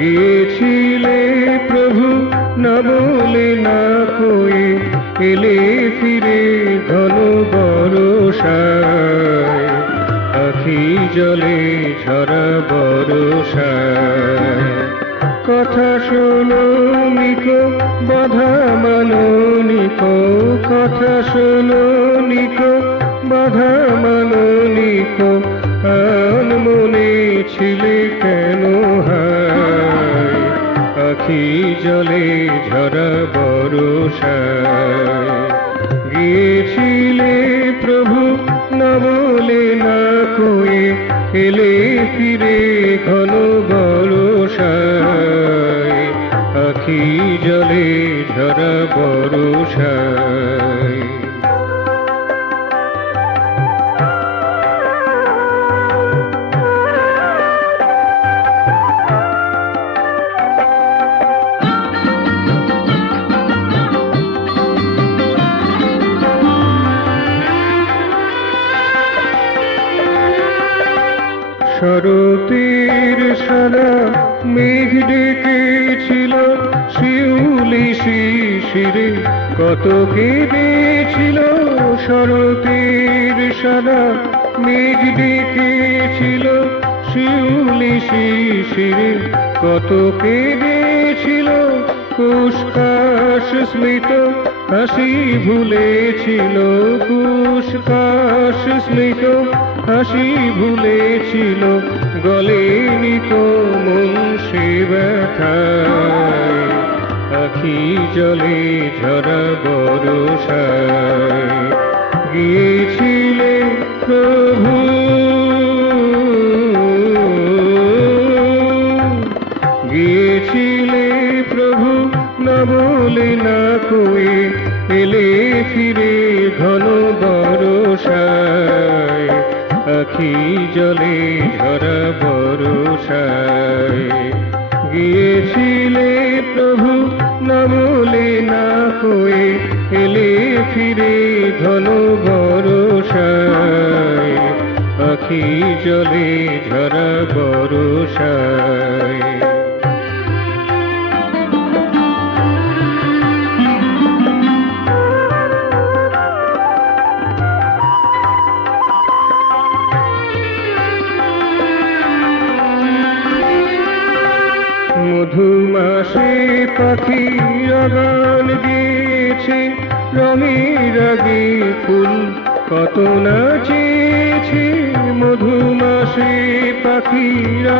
গিয়েছিলে প্রভু না বলে না কয়ে, এলে ফিরে ঘন বরষায়, আখি জলে ঝরা বরষায়। কথা শোনো নিকো বাধা মানো নিকো, কথা শোনো নিকো বাধা মানো নিকো, আনমনে ছিলে কেন হায়, আখি জলে ঝরা বরষায়। গিয়েছিলে প্রভু না বলে না কয়ে, এলে ফিরে ঘন বরষায়, আখি জলে ঝরা বরষায়। শরতের সারা মেঘ ডেকেছিল, শিউলি শিশিরে কত কেঁদেছিল। শরতের সারা মেঘ ডেকেছিল, শিউলি শিশিরে কত কেঁদেছিল। কুশকাশ স্মৃত হাসি ভুলেছিল, কুশকাশ স্মৃত হাসি ভুলেছিল, গলেনি তো মন সে ব্যথায়, আখি জলে ঝরা বরষায়। গিয়েছিলে প্রভু গিয়েছিলে প্রভু না বলে না কয়ে, এলে ফিরে ঘন বরষায়, আখি জলে ঝরা বরষায়। গিয়েছিলে প্রভু না বলে না কয়ে, এলে ফিরে ঘন বরষায়, আখি জলে ঝরা বরষায়। মধুমাসে পাখি গান গেয়েছে, রঙের আগে ফুল কত নাচেছে। মধুমাসে পাখি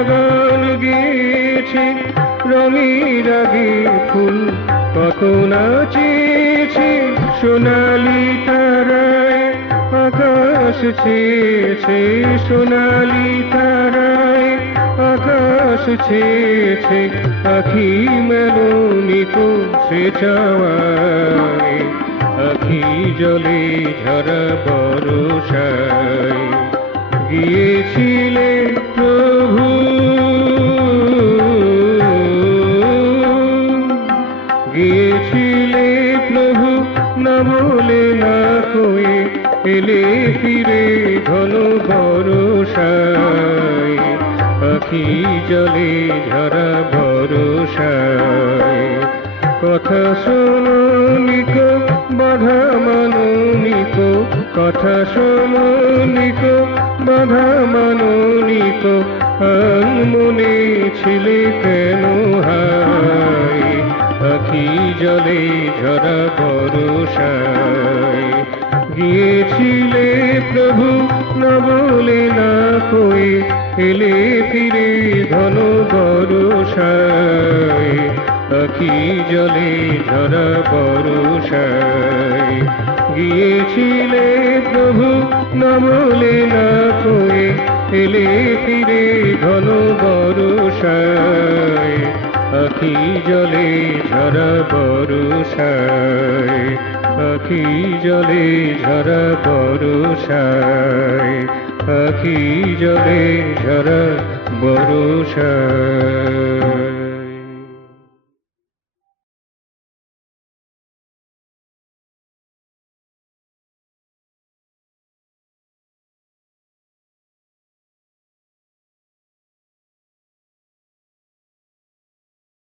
গান গেয়েছে, রঙের আগে ফুল কত নাচেছে। সোনালি তারায় আকাশ ছেয়েছে, সোনালি তারায় আকাশ ছেয়েছে, আখি মেলনি তো সে চাওয়ায়, আখি জলে ঝরা বরষায়। গিয়েছিলে প্রভু গিয়েছিলে প্রভু না বলে না কয়ে, এলে ফিরে ঘন বরষায়, আখি জলে ঝরা বরষায়। কথা শোনো নিকো বাধা মানো নিকো, কথা শোনো নিকো বাধা মানো নিকো, আনমনে ছিলে কেন হায়, আখি জলে ঝরা বরষায়। গিয়েছিলে প্রভু না বলে না কয়ে, এলে ফিরে ঘন বরষায়, আখি জলে ঝরা বরষায়। গিয়েছিলে প্রভু না বলে না কয়ে, এলে ফিরে ঘন বরষায়, আখি জলে ঝরা বরষায়, আখি জলে ঝরা বরষায়, আখি জলে ঝরা বরষায়।